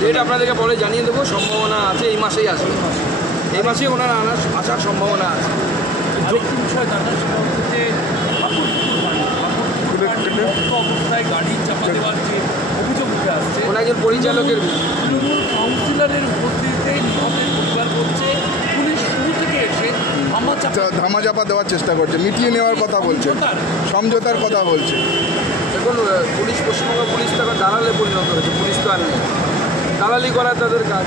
Date আপনাদেরকে পরে জানিয়ে দেবো, সম্ভাবনা আছে এই মাসেই আসবে, এই মাসেই ওনারা আসার সম্ভাবনা আছে। আরেকটি বিষয় জানার সেটা হচ্ছে যে অবস্থায় গাড়ি চাপা দেওয়ার যে অভিযোগ উঠে আসছে, ওনার একজন পরিচালকের তৃণমূল কাউন্সিলরের উপস্থিতিতে নিহতের পরিবার করছে পুলিশ শুরু থেকে এসে ধামাচাপা দেওয়ার চেষ্টা করছে, মিটিয়ে নেওয়ার কথা বলছে, সমঝোতার কথা বলছে। দেখুন পুলিশ, পশ্চিমবঙ্গ পুলিশ তো এখন দালালে পরিণত হয়েছে, পুলিশ তো আর নেই, দালালি করা তাদের কাজ।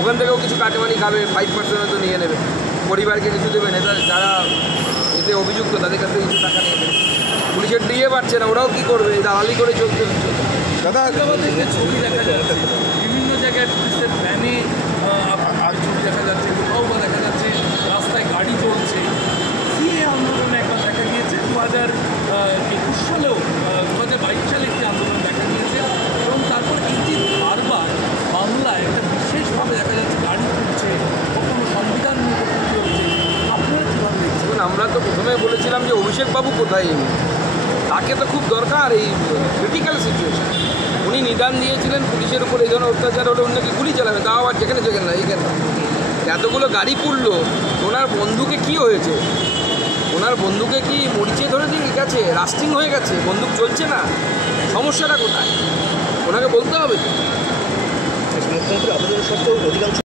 ওখান থেকেও কিছু কাটমানি খাবে, 5% হয়তো নিয়ে নেবে, পরিবারকে কিছু দেবে, নেতা যারা এতে অভিযুক্ত তাদের কাছ থেকে কিছু টাকা নিয়ে নেবে। পুলিশের দিয়ে পারছে না, ওরাও কী করবে, এই দালালি করে চলতে হচ্ছে। দাদা ছবি দেখা যাচ্ছে বিভিন্ন জায়গায় পুলিশের ভ্যানে ছবি দেখা যাচ্ছে, কোথাও বা দেখা যাচ্ছে রাস্তায় গাড়ি চলছে। সিএ আন্দোলনে একবার দেখা গিয়েছে, 2021 সালেও 2022 সালে একটি আন্দোলন দেখা গিয়েছে, এবং তারপর এই যে বারবার বাংলায় একটা বিশেষভাবে দেখা যাচ্ছে গাড়ি তুলছে, কখনো সংবিধান নিয়ে কটূক্তি হচ্ছে। আপনারা কীভাবে দেখছেন? আমরা তো প্রথমে বলেছিলাম যে অভিষেকবাবু কোথায়, তাকে তো খুব দরকার এই ক্রিটিক্যাল সিচুয়েশন। উনি নিদান দিয়েছিলেন পুলিশের উপর এই ধরনের অত্যাচার হলে অন্যকে গুলি চালাবে, তাও আবার যেখানে না এইখানে এতগুলো গাড়ি পুড়লো। ওনার বন্ধুকে কি হয়েছে? ওনার বন্ধুকে কি মরিচে ধরে দিয়ে গেছে, রাস্টিং হয়ে গেছে, বন্দুক চলছে না? সমস্যাটা কোথায় ওনাকে বলতে হবে। মুখ্যমন্ত্রী আবেদন সত্ত্বেও অধিকাংশ